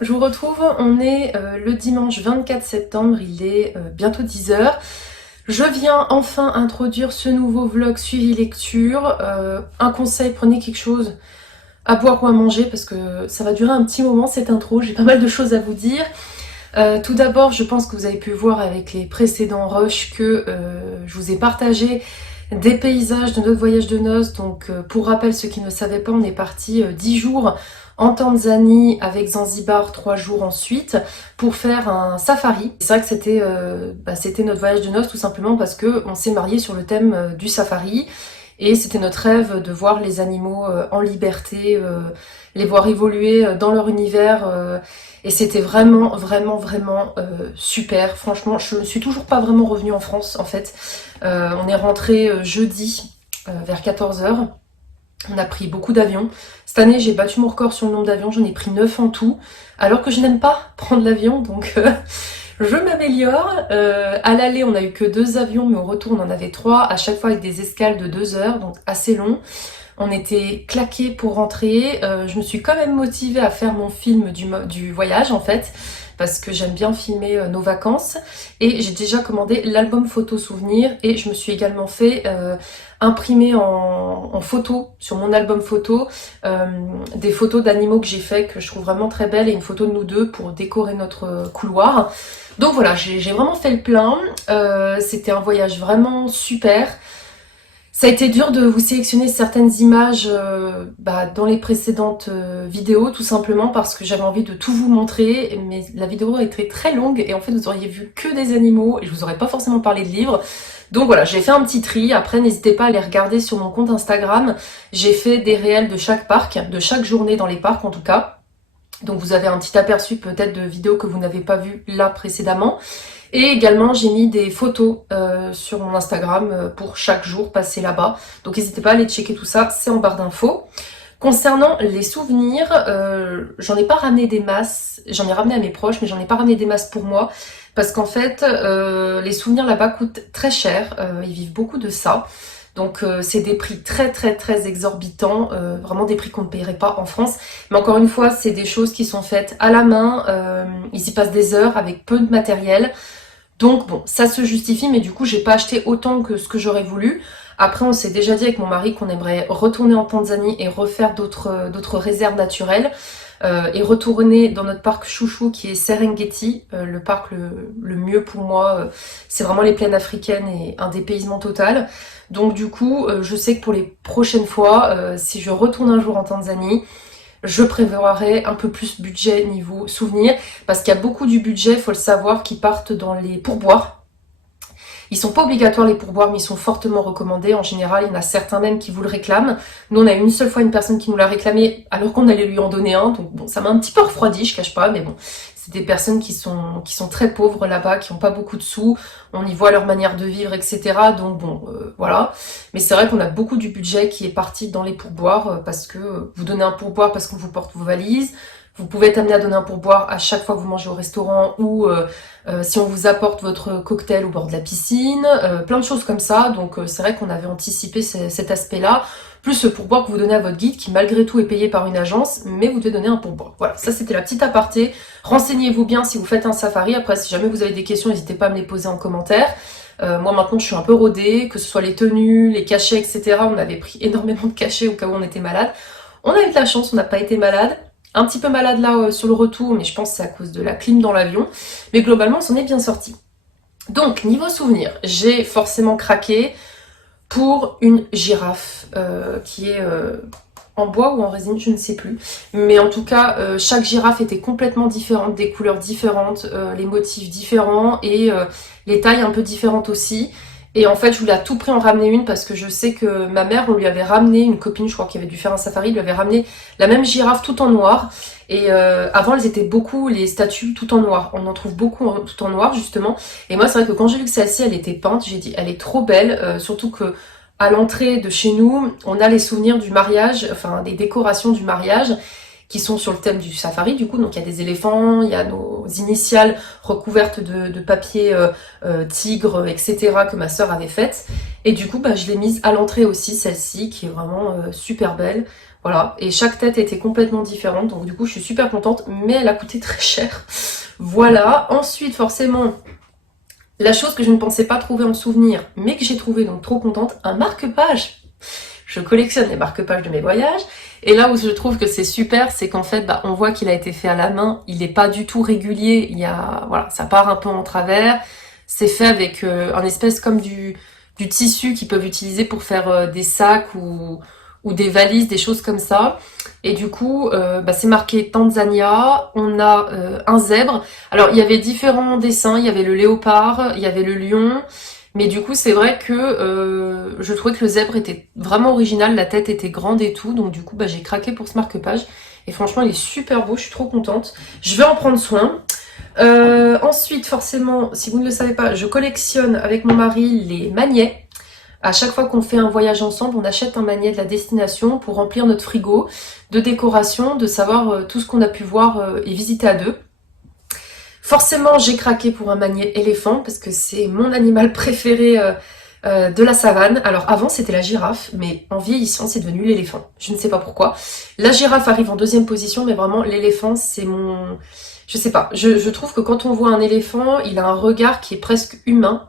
je vous retrouve, on est le dimanche 24 septembre, il est bientôt 10 h. Je viens enfin introduire ce nouveau vlog suivi lecture. Un conseil, prenez quelque chose à boire ou à manger parce que ça va durer un petit moment cette intro, j'ai pas mal de choses à vous dire. Tout d'abord, je pense que vous avez pu voir avec les précédents rushs que je vous ai partagé des paysages de notre voyage de noces. Donc pour rappel, ceux qui ne savaient pas, on est parti 10 jours en Tanzanie avec Zanzibar 3 jours ensuite pour faire un safari. C'est vrai que c'était notre voyage de noces tout simplement parce que on s'est mariés sur le thème du safari et c'était notre rêve de voir les animaux en liberté, les voir évoluer dans leur univers et c'était vraiment super. Franchement, je ne suis toujours pas vraiment revenue en France en fait. On est rentré jeudi vers 14 h. On a pris beaucoup d'avions. Cette année, j'ai battu mon record sur le nombre d'avions. J'en ai pris 9 en tout. Alors que je n'aime pas prendre l'avion, donc je m'améliore. À l'aller, on a eu que 2 avions, mais au retour, on en avait 3. À chaque fois avec des escales de 2 heures, donc assez long. On était claqués pour rentrer. Je me suis quand même motivée à faire mon film du voyage, en fait, parce que j'aime bien filmer nos vacances. Et j'ai déjà commandé l'album photo souvenir et je me suis également fait imprimer en photo sur mon album photo des photos d'animaux que j'ai fait, que je trouve vraiment très belles, et une photo de nous deux pour décorer notre couloir. Donc voilà, j'ai vraiment fait le plein. C'était un voyage vraiment super. Ça a été dur de vous sélectionner certaines images dans les précédentes vidéos, tout simplement parce que j'avais envie de tout vous montrer, mais la vidéo était très longue et en fait vous auriez vu que des animaux et je vous aurais pas forcément parlé de livres. Donc voilà, j'ai fait un petit tri. Après, n'hésitez pas à aller regarder sur mon compte Instagram. J'ai fait des réels de chaque parc, de chaque journée dans les parcs en tout cas. Donc vous avez un petit aperçu peut-être de vidéos que vous n'avez pas vues là précédemment. Et également, j'ai mis des photos sur mon Instagram pour chaque jour passé là-bas. Donc n'hésitez pas à aller checker tout ça, c'est en barre d'infos. Concernant les souvenirs, j'en ai pas ramené des masses. J'en ai ramené à mes proches, mais j'en ai pas ramené des masses pour moi. Parce qu'en fait, les souvenirs là-bas coûtent très cher. Ils vivent beaucoup de ça. Donc c'est des prix très exorbitants, vraiment des prix qu'on ne paierait pas en France. Mais encore une fois, c'est des choses qui sont faites à la main, ils y passent des heures avec peu de matériel. Donc bon, ça se justifie, mais du coup j'ai pas acheté autant que ce que j'aurais voulu. Après, on s'est déjà dit avec mon mari qu'on aimerait retourner en Tanzanie et refaire d'autres réserves naturelles. Et retourner dans notre parc chouchou qui est Serengeti, le parc le mieux pour moi, c'est vraiment les plaines africaines et un dépaysement total. Donc du coup, je sais que pour les prochaines fois, si je retourne un jour en Tanzanie, je prévoirai un peu plus budget niveau souvenir, parce qu'il y a beaucoup du budget, faut le savoir, qui partent dans les pourboires. Ils sont pas obligatoires les pourboires, mais ils sont fortement recommandés. En général, il y en a certains même qui vous le réclament. Nous, on a eu une seule fois une personne qui nous l'a réclamé alors qu'on allait lui en donner un. Donc bon, ça m'a un petit peu refroidi, je cache pas, mais bon. C'est des personnes qui sont très pauvres là-bas, qui n'ont pas beaucoup de sous. On y voit leur manière de vivre, etc. Donc bon, voilà. Mais c'est vrai qu'on a beaucoup du budget qui est parti dans les pourboires, parce que vous donnez un pourboire parce qu'on vous porte vos valises. Vous pouvez être amené à donner un pourboire à chaque fois que vous mangez au restaurant, ou si on vous apporte votre cocktail au bord de la piscine, plein de choses comme ça. Donc c'est vrai qu'on avait anticipé cet aspect-là, plus le pourboire que vous donnez à votre guide qui malgré tout est payé par une agence, mais vous devez donner un pourboire. Voilà, ça c'était la petite aparté. Renseignez-vous bien si vous faites un safari. Après, si jamais vous avez des questions, n'hésitez pas à me les poser en commentaire. Moi maintenant je suis un peu rodée, que ce soit les tenues, les cachets, etc. On avait pris énormément de cachets au cas où on était malade. On a eu de la chance, on n'a pas été malade. Un petit peu malade là sur le retour, mais je pense que c'est à cause de la clim dans l'avion. Mais globalement, on s'en est bien sorti. Donc, niveau souvenir, j'ai forcément craqué pour une girafe qui est en bois ou en résine, je ne sais plus. Mais en tout cas, chaque girafe était complètement différente, des couleurs différentes, les motifs différents et les tailles un peu différentes aussi. Et en fait, je voulais à tout prix en ramener une parce que je sais que ma mère, on lui avait ramené, une copine, je crois, qui avait dû faire un safari, lui avait ramené la même girafe tout en noir. Et avant, elles étaient beaucoup, les statues, tout en noir. On en trouve beaucoup tout en noir, justement. Et moi, c'est vrai que quand j'ai vu que celle-ci, elle était peinte, j'ai dit, elle est trop belle. Surtout que à l'entrée de chez nous, on a les souvenirs du mariage, enfin, des décorations du mariage, qui sont sur le thème du safari du coup, donc il y a des éléphants, il y a nos initiales recouvertes de papier tigre, etc. que ma sœur avait faites. Et du coup, je l'ai mise à l'entrée aussi, celle-ci, qui est vraiment super belle. Voilà, et chaque tête était complètement différente, donc du coup je suis super contente, mais elle a coûté très cher. Voilà, ensuite forcément, la chose que je ne pensais pas trouver en souvenir, mais que j'ai trouvé, donc trop contente, un marque-page. Je collectionne les marque-pages de mes voyages, et là où je trouve que c'est super, c'est qu'en fait, on voit qu'il a été fait à la main, il n'est pas du tout régulier, voilà, ça part un peu en travers, c'est fait avec un espèce comme du tissu qu'ils peuvent utiliser pour faire des sacs ou des valises, des choses comme ça. Et du coup, c'est marqué Tanzania, on a un zèbre. Alors, il y avait différents dessins, il y avait le léopard, il y avait le lion, mais du coup, c'est vrai que je trouvais que le zèbre était vraiment original, la tête était grande et tout, donc du coup, j'ai craqué pour ce marque-page. Et franchement, il est super beau, je suis trop contente. Je vais en prendre soin. Ensuite, forcément, si vous ne le savez pas, je collectionne avec mon mari les magnets. À chaque fois qu'on fait un voyage ensemble, on achète un magnet de la destination pour remplir notre frigo de décoration, de savoir tout ce qu'on a pu voir et visiter à deux. Forcément, j'ai craqué pour un magnet éléphant parce que c'est mon animal préféré de la savane. Alors avant, c'était la girafe, mais en vieillissant, c'est devenu l'éléphant. Je ne sais pas pourquoi. La girafe arrive en deuxième position, mais vraiment, l'éléphant, c'est mon... Je sais pas, je trouve que quand on voit un éléphant, il a un regard qui est presque humain.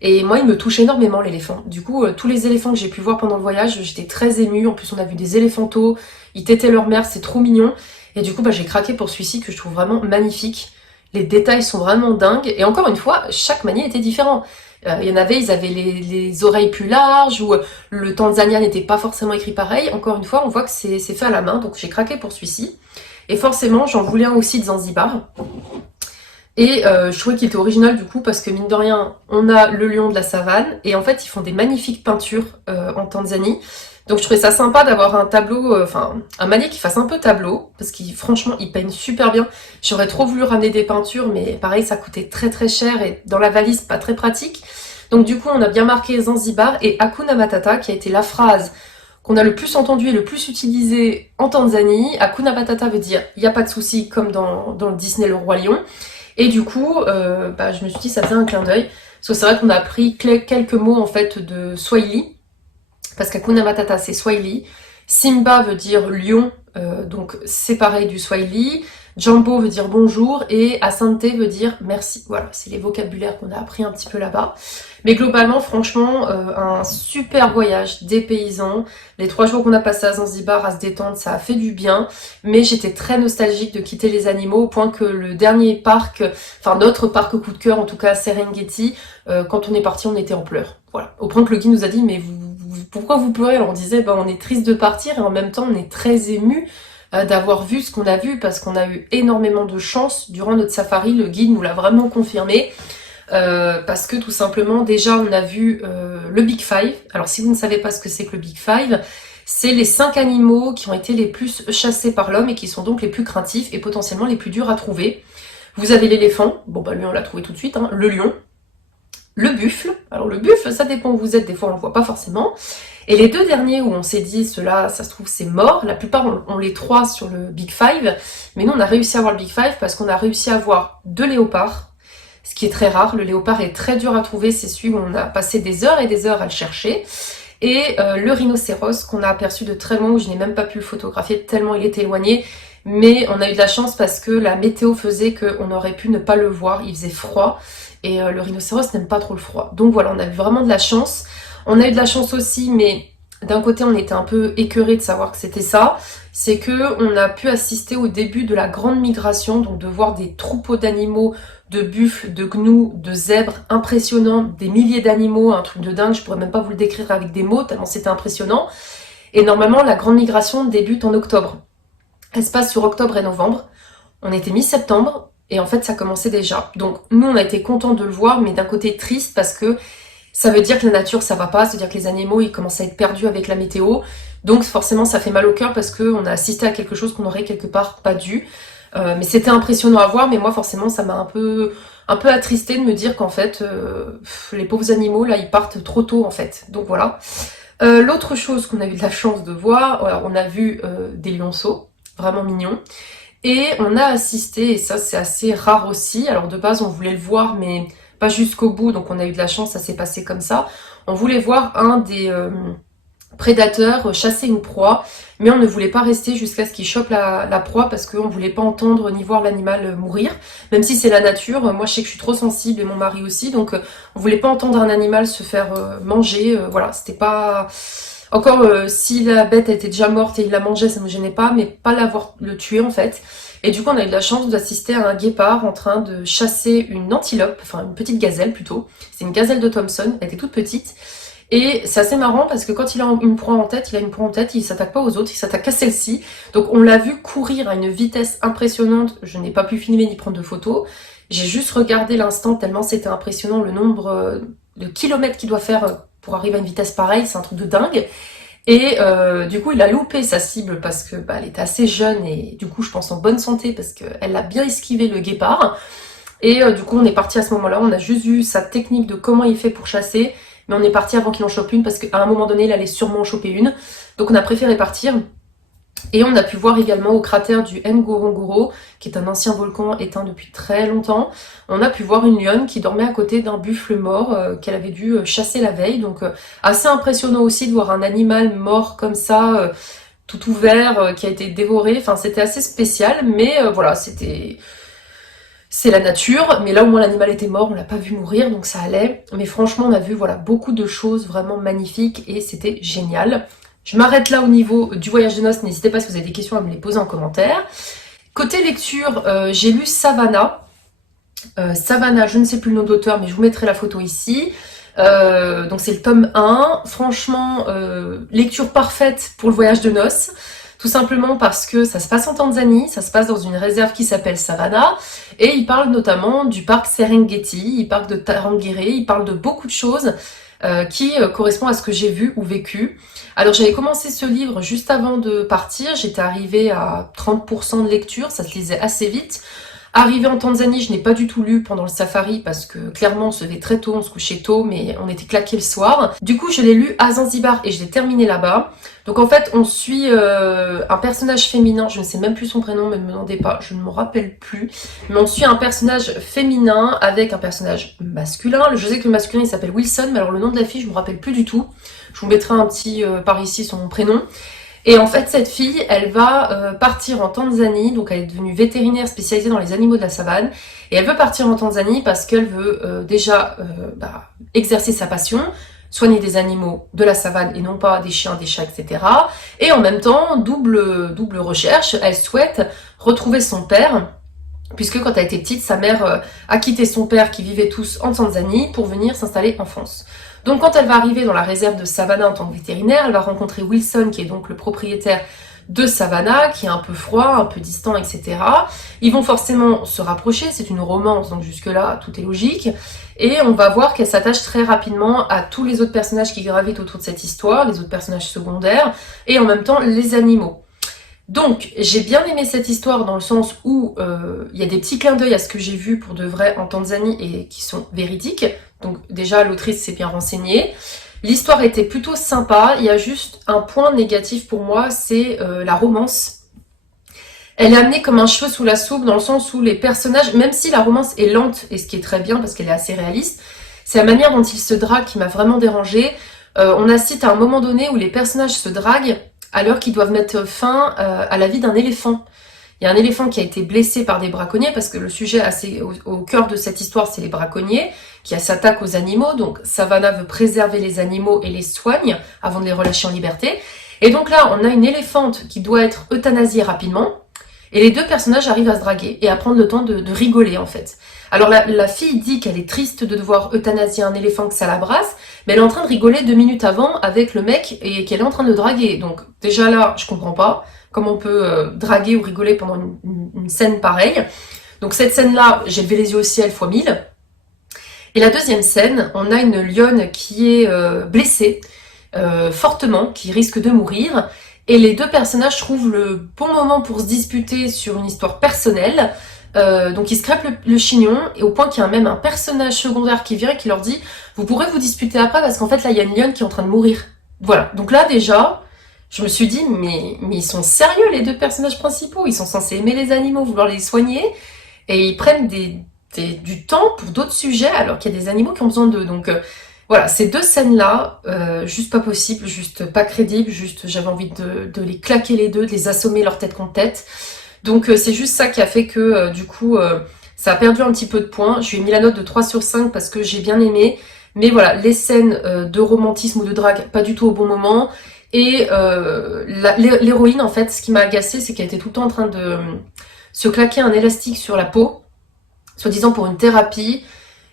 Et moi, il me touche énormément, l'éléphant. Du coup, tous les éléphants que j'ai pu voir pendant le voyage, j'étais très émue. En plus, on a vu des éléphantos, ils tétaient leur mère, c'est trop mignon. Et du coup, j'ai craqué pour celui-ci que je trouve vraiment magnifique. Les détails sont vraiment dingues. Et encore une fois, chaque manière était différent. Il y en avait, ils avaient les oreilles plus larges, ou le Tanzania n'était pas forcément écrit pareil. Encore une fois, on voit que c'est fait à la main, donc j'ai craqué pour celui-ci. Et forcément, j'en voulais un aussi de Zanzibar. Et je trouvais qu'il était original du coup parce que mine de rien, on a le lion de la savane et en fait ils font des magnifiques peintures en Tanzanie. Donc je trouvais ça sympa d'avoir un tableau, un manier qui fasse un peu tableau parce qu'il franchement il peigne super bien. J'aurais trop voulu ramener des peintures mais pareil ça coûtait très très cher et dans la valise pas très pratique. Donc du coup on a bien marqué Zanzibar et Hakuna Matata qui a été la phrase qu'on a le plus entendue et le plus utilisée en Tanzanie. Hakuna Matata veut dire il n'y a pas de souci comme dans le Disney Le Roi Lion. Et du coup, je me suis dit, ça fait un clin d'œil. Parce que c'est vrai qu'on a appris quelques mots en fait de Swahili. Parce qu'Hakuna Matata, c'est Swahili. Simba veut dire lion, donc c'est pareil du Swahili. Jambo veut dire bonjour et Asante veut dire merci. Voilà, c'est les vocabulaires qu'on a appris un petit peu là-bas. Mais globalement, franchement, un super voyage dépaysant. Les 3 jours qu'on a passé à Zanzibar à se détendre, ça a fait du bien. Mais j'étais très nostalgique de quitter les animaux au point que le dernier parc, enfin notre parc coup de cœur, en tout cas Serengeti, quand on est parti, on était en pleurs. Voilà. Au point que le guide nous a dit, mais pourquoi vous pleurez? Alors on disait, on est triste de partir et en même temps on est très ému d'avoir vu ce qu'on a vu parce qu'on a eu énormément de chance durant notre safari. Le guide nous l'a vraiment confirmé. Parce que tout simplement, déjà, on a vu le Big Five. Alors, si vous ne savez pas ce que c'est que le Big Five, c'est les 5 animaux qui ont été les plus chassés par l'homme et qui sont donc les plus craintifs et potentiellement les plus durs à trouver. Vous avez l'éléphant, lui on l'a trouvé tout de suite, hein. Le lion, le buffle. Alors le buffle, ça dépend où vous êtes, des fois on le voit pas forcément. Et les 2 derniers où on s'est dit, ceux-là, ça se trouve c'est mort, la plupart on les 3 sur le Big Five, mais nous on a réussi à avoir le Big Five parce qu'on a réussi à avoir 2 léopards, ce qui est très rare. Le léopard est très dur à trouver, c'est celui où on a passé des heures et des heures à le chercher. Et le rhinocéros qu'on a aperçu de très loin, où je n'ai même pas pu le photographier tellement il était éloigné. Mais on a eu de la chance parce que la météo faisait qu'on aurait pu ne pas le voir, il faisait froid. Et le rhinocéros n'aime pas trop le froid. Donc voilà, on a eu vraiment de la chance. On a eu de la chance aussi, mais d'un côté on était un peu écœurés de savoir que c'était ça. C'est que on a pu assister au début de la grande migration, donc de voir des troupeaux d'animaux, de buffles, de gnous, de zèbres impressionnants, des milliers d'animaux, un truc de dingue, je pourrais même pas vous le décrire avec des mots, tellement c'était impressionnant. Et normalement la grande migration débute en octobre. Elle se passe sur octobre et novembre. On était mi-septembre. Et en fait, ça commençait déjà. Donc, nous, on a été contents de le voir, mais d'un côté triste parce que ça veut dire que la nature, ça va pas. C'est-à-dire que les animaux, ils commencent à être perdus avec la météo. Donc, forcément, ça fait mal au cœur parce qu'on a assisté à quelque chose qu'on aurait quelque part pas dû. Mais c'était impressionnant à voir. Mais moi, forcément, ça m'a un peu attristé de me dire qu'en fait, les pauvres animaux, là, ils partent trop tôt, en fait. Donc, voilà. L'autre chose qu'on a eu de la chance de voir, alors, on a vu des lionceaux, vraiment mignons. Et on a assisté, et ça c'est assez rare aussi, alors de base on voulait le voir mais pas jusqu'au bout, donc on a eu de la chance, ça s'est passé comme ça. On voulait voir un des prédateur, chasser une proie, mais on ne voulait pas rester jusqu'à ce qu'il chope la proie parce qu'on ne voulait pas entendre ni voir l'animal mourir, même si c'est la nature. Moi je sais que je suis trop sensible et mon mari aussi, donc on voulait pas entendre un animal se faire manger, voilà, c'était pas... Encore si la bête était déjà morte et il la mangeait, ça ne me gênait pas, mais pas le tuer en fait. Et du coup on a eu de la chance d'assister à un guépard en train de chasser une antilope, enfin une petite gazelle plutôt, c'est une gazelle de Thompson, elle était toute petite. Et c'est assez marrant parce que quand il a une proie en tête, il s'attaque pas aux autres, il s'attaque à celle-ci. Donc on l'a vu courir à une vitesse impressionnante, je n'ai pas pu filmer ni prendre de photos. J'ai juste regardé l'instant tellement c'était impressionnant le nombre de kilomètres qu'il doit faire pour arriver à une vitesse pareille, c'est un truc de dingue. Et du coup il a loupé sa cible parce que elle était assez jeune et du coup je pense en bonne santé parce qu'elle a bien esquivé le guépard. Et du coup on est parti à ce moment-là, on a juste vu sa technique de comment il fait pour chasser. Mais on est parti avant qu'il en chope une parce qu'à un moment donné, il allait sûrement en choper une. Donc on a préféré partir. Et on a pu voir également au cratère du Ngorongoro, qui est un ancien volcan éteint depuis très longtemps, on a pu voir une lionne qui dormait à côté d'un buffle mort qu'elle avait dû chasser la veille. Donc assez impressionnant aussi de voir un animal mort comme ça, tout ouvert, qui a été dévoré. Enfin c'était assez spécial, mais voilà, c'est la nature, mais là au moins l'animal était mort, on l'a pas vu mourir, donc ça allait. Mais franchement, on a vu voilà beaucoup de choses vraiment magnifiques et c'était génial. Je m'arrête là au niveau du voyage de noces, n'hésitez pas si vous avez des questions à me les poser en commentaire. Côté lecture, j'ai lu Savannah. Savannah, je ne sais plus le nom d'auteur, mais je vous mettrai la photo ici. Donc c'est le tome 1. Franchement, lecture parfaite pour le voyage de noces. Tout simplement parce que ça se passe en Tanzanie, ça se passe dans une réserve qui s'appelle Savannah, et il parle notamment du parc Serengeti, il parle de Tarangire, il parle de beaucoup de choses qui correspondent à ce que j'ai vu ou vécu. Alors j'avais commencé ce livre juste avant de partir, j'étais arrivée à 30% de lecture, ça se lisait assez vite. Arrivée en Tanzanie, je n'ai pas du tout lu pendant le safari parce que clairement on se levait très tôt, on se couchait tôt, mais on était claqués le soir. Du coup, je l'ai lu à Zanzibar et je l'ai terminé là-bas. Donc en fait, on suit un personnage féminin, je ne sais même plus son prénom, ne me demandez pas, je ne me rappelle plus. Mais on suit un personnage féminin avec un personnage masculin. Je sais que le masculin il s'appelle Wilson, mais alors le nom de la fille, je ne me rappelle plus du tout. Je vous mettrai un petit par ici son prénom. Et en fait, cette fille, elle va partir en Tanzanie, donc elle est devenue vétérinaire spécialisée dans les animaux de la savane, et elle veut partir en Tanzanie parce qu'elle veut déjà exercer sa passion, soigner des animaux de la savane et non pas des chiens, des chats, etc. Et en même temps, double recherche, elle souhaite retrouver son père, puisque quand elle était petite, sa mère a quitté son père qui vivait tous en Tanzanie pour venir s'installer en France. Donc quand elle va arriver dans la réserve de Savannah en tant que vétérinaire, elle va rencontrer Wilson qui est donc le propriétaire de Savannah, qui est un peu froid, un peu distant, etc. Ils vont forcément se rapprocher, c'est une romance, donc jusque-là, tout est logique. Et on va voir qu'elle s'attache très rapidement à tous les autres personnages qui gravitent autour de cette histoire, les autres personnages secondaires, et en même temps les animaux. Donc, j'ai bien aimé cette histoire dans le sens où il y a des petits clins d'œil à ce que j'ai vu pour de vrai en Tanzanie et qui sont véridiques. Donc déjà, l'autrice s'est bien renseignée. L'histoire était plutôt sympa. Il y a juste un point négatif pour moi, c'est la romance. Elle est amenée comme un cheveu sous la soupe dans le sens où les personnages, même si la romance est lente, et ce qui est très bien parce qu'elle est assez réaliste, c'est la manière dont ils se draguent qui m'a vraiment dérangée. On assiste à un moment donné où les personnages se draguent alors qu'ils doivent mettre fin à la vie d'un éléphant. Il y a un éléphant qui a été blessé par des braconniers, parce que le sujet au cœur de cette histoire, c'est les braconniers, qui s'attaquent aux animaux. Donc Savannah veut préserver les animaux et les soigne avant de les relâcher en liberté. Et donc là, on a une éléphante qui doit être euthanasiée rapidement, et les deux personnages arrivent à se draguer et à prendre le temps de rigoler en fait. Alors la fille dit qu'elle est triste de devoir euthanasier un éléphant, que ça la brasse, mais elle est en train de rigoler 2 minutes avant avec le mec et qu'elle est en train de le draguer. Donc déjà là, je comprends pas comment on peut draguer ou rigoler pendant une scène pareille. Donc cette scène-là, j'ai levé les yeux au ciel fois 1000. Et la deuxième scène, on a une lionne qui est blessée fortement, qui risque de mourir. Et les deux personnages trouvent le bon moment pour se disputer sur une histoire personnelle. Donc ils se crêpent le chignon, et au point qu'il y a même un personnage secondaire qui vient et qui leur dit « Vous pourrez vous disputer après parce qu'en fait là il y a une lionne qui est en train de mourir. » Voilà, donc là déjà, je me suis dit « mais ils sont sérieux les deux personnages principaux, ils sont censés aimer les animaux, vouloir les soigner, et ils prennent du temps pour d'autres sujets alors qu'il y a des animaux qui ont besoin d'eux. » Donc Voilà, ces deux scènes-là, juste pas possible, juste pas crédible, juste j'avais envie de les claquer les deux, de les assommer leur tête contre tête. Donc c'est juste ça qui a fait que du coup ça a perdu un petit peu de points. Je lui ai mis la note de 3 sur 5 parce que j'ai bien aimé. Mais voilà, les scènes de romantisme ou de drague, pas du tout au bon moment. Et l'héroïne, en fait, ce qui m'a agacée, c'est qu'elle était tout le temps en train de se claquer un élastique sur la peau, soi-disant pour une thérapie.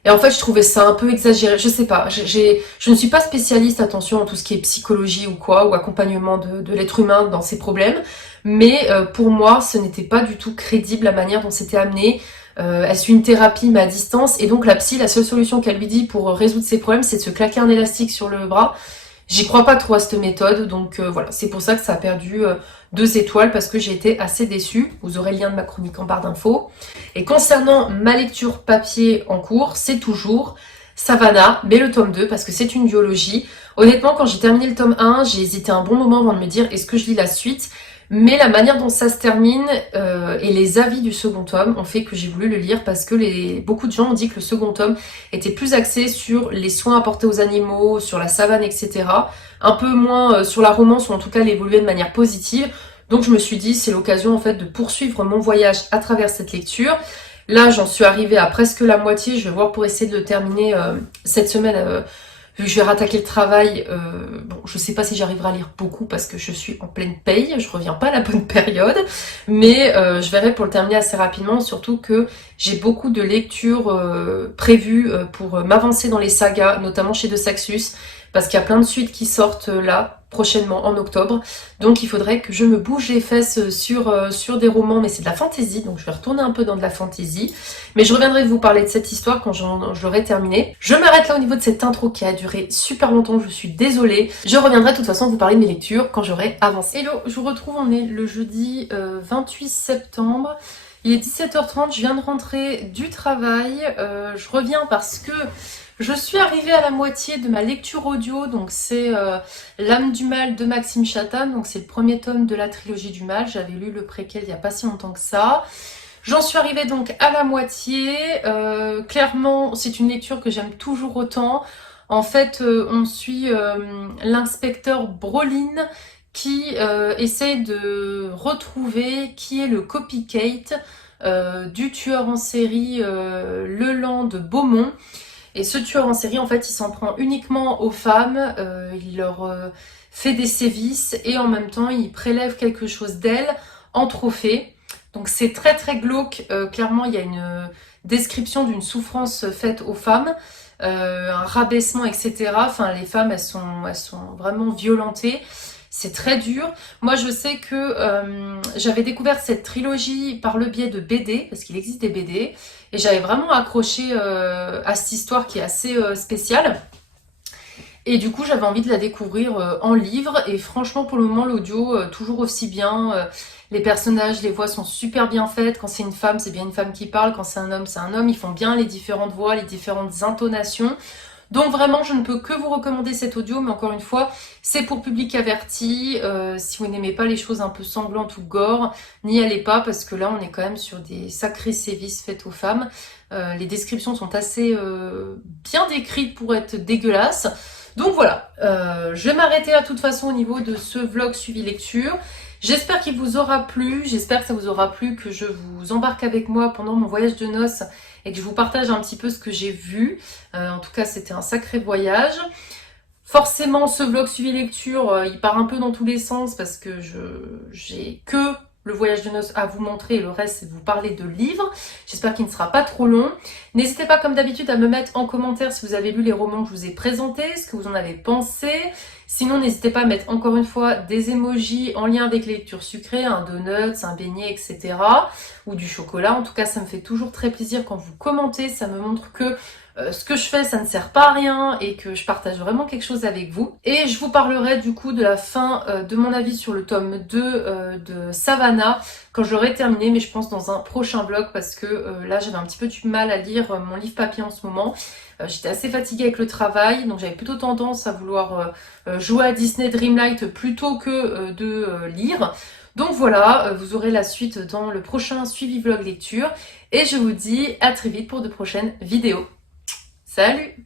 Et en fait, je trouvais ça un peu exagéré. Je sais pas. Je ne suis pas spécialiste, attention, en tout ce qui est psychologie ou quoi, ou accompagnement de l'être humain dans ses problèmes. Mais pour moi, ce n'était pas du tout crédible la manière dont c'était amené. Elle suit une thérapie, mais à distance. Et donc, la psy, la seule solution qu'elle lui dit pour résoudre ses problèmes, c'est de se claquer un élastique sur le bras. J'y crois pas trop à cette méthode. Donc voilà, c'est pour ça que ça a perdu 2 étoiles, parce que j'ai été assez déçue. Vous aurez le lien de ma chronique en barre d'infos. Et concernant ma lecture papier en cours, c'est toujours Savannah, mais le tome 2, parce que c'est une duologie. Honnêtement, quand j'ai terminé le tome 1, j'ai hésité un bon moment avant de me dire est-ce que je lis la suite. Mais la manière dont ça se termine et les avis du second tome ont fait que j'ai voulu le lire, parce que beaucoup de gens ont dit que le second tome était plus axé sur les soins apportés aux animaux, sur la savane, etc. Un peu moins sur la romance, ou en tout cas l'évoluer de manière positive. Donc je me suis dit, c'est l'occasion en fait de poursuivre mon voyage à travers cette lecture. Là, j'en suis arrivée à presque la moitié. Je vais voir pour essayer de le terminer cette semaine. Vu que je vais rattaquer le travail, bon, je sais pas si j'arriverai à lire beaucoup parce que je suis en pleine paye, je reviens pas à la bonne période, mais je verrai pour le terminer assez rapidement, surtout que j'ai beaucoup de lectures prévues pour m'avancer dans les sagas, notamment chez De Saxus, parce qu'il y a plein de suites qui sortent là, prochainement, en octobre, donc il faudrait que je me bouge les fesses sur des romans, mais c'est de la fantasy, donc je vais retourner un peu dans de la fantasy, mais je reviendrai vous parler de cette histoire quand je l'aurai terminée. Je m'arrête là au niveau de cette intro qui a duré super longtemps, je suis désolée. Je reviendrai de toute façon vous parler de mes lectures quand j'aurai avancé. Hello, je vous retrouve, on est le jeudi 28 septembre. Il est 17h30, je viens de rentrer du travail. Je reviens parce que je suis arrivée à la moitié de ma lecture audio, donc c'est L'âme du mal de Maxime Chatham, donc c'est le premier tome de la trilogie du mal. J'avais lu le préquel il n'y a pas si longtemps que ça. J'en suis arrivée donc à la moitié. Clairement, c'est une lecture que j'aime toujours autant. En fait, on suit l'inspecteur Brolin qui essaie de retrouver qui est le copycat du tueur en série Leland de Beaumont. Et ce tueur en série, en fait, il s'en prend uniquement aux femmes, il leur fait des sévices et en même temps, il prélève quelque chose d'elles en trophée. Donc c'est très très glauque, clairement il y a une description d'une souffrance faite aux femmes, un rabaissement, etc. Enfin les femmes elles sont vraiment violentées, c'est très dur. Moi je sais que j'avais découvert cette trilogie par le biais de BD, parce qu'il existe des BD, et j'avais vraiment accroché à cette histoire qui est assez spéciale. Et du coup, j'avais envie de la découvrir en livre. Et franchement, pour le moment, l'audio, toujours aussi bien. Les personnages, les voix sont super bien faites. Quand c'est une femme, c'est bien une femme qui parle. Quand c'est un homme, c'est un homme. Ils font bien les différentes voix, les différentes intonations. Donc vraiment, je ne peux que vous recommander cet audio. Mais encore une fois, c'est pour public averti. Si vous n'aimez pas les choses un peu sanglantes ou gore, n'y allez pas. Parce que là, on est quand même sur des sacrés sévices faits aux femmes. Les descriptions sont assez bien décrites pour être dégueulasses. Donc voilà, je vais m'arrêter là de toute façon au niveau de ce vlog suivi lecture. J'espère qu'il vous aura plu, j'espère que ça vous aura plu, que je vous embarque avec moi pendant mon voyage de noces et que je vous partage un petit peu ce que j'ai vu. En tout cas, c'était un sacré voyage. Forcément, ce vlog suivi lecture, il part un peu dans tous les sens parce que j'ai que le voyage de noces à vous montrer et le reste c'est de vous parler de livres. J'espère qu'il ne sera pas trop long. N'hésitez pas comme d'habitude à me mettre en commentaire si vous avez lu les romans que je vous ai présentés, ce que vous en avez pensé. Sinon n'hésitez pas à mettre encore une fois des emojis en lien avec les lectures sucrées, un donut, un beignet, etc. ou du chocolat. En tout cas ça me fait toujours très plaisir quand vous commentez, ça me montre que ce que je fais ça ne sert pas à rien et que je partage vraiment quelque chose avec vous. Et je vous parlerai du coup de la fin de mon avis sur le tome 2 de Savannah quand je l'aurai terminé, mais je pense dans un prochain vlog parce que là j'avais un petit peu du mal à lire mon livre papier en ce moment. J'étais assez fatiguée avec le travail, donc j'avais plutôt tendance à vouloir jouer à Disney Dreamlight plutôt que de lire. Donc voilà, vous aurez la suite dans le prochain suivi vlog lecture et je vous dis à très vite pour de prochaines vidéos. Salut!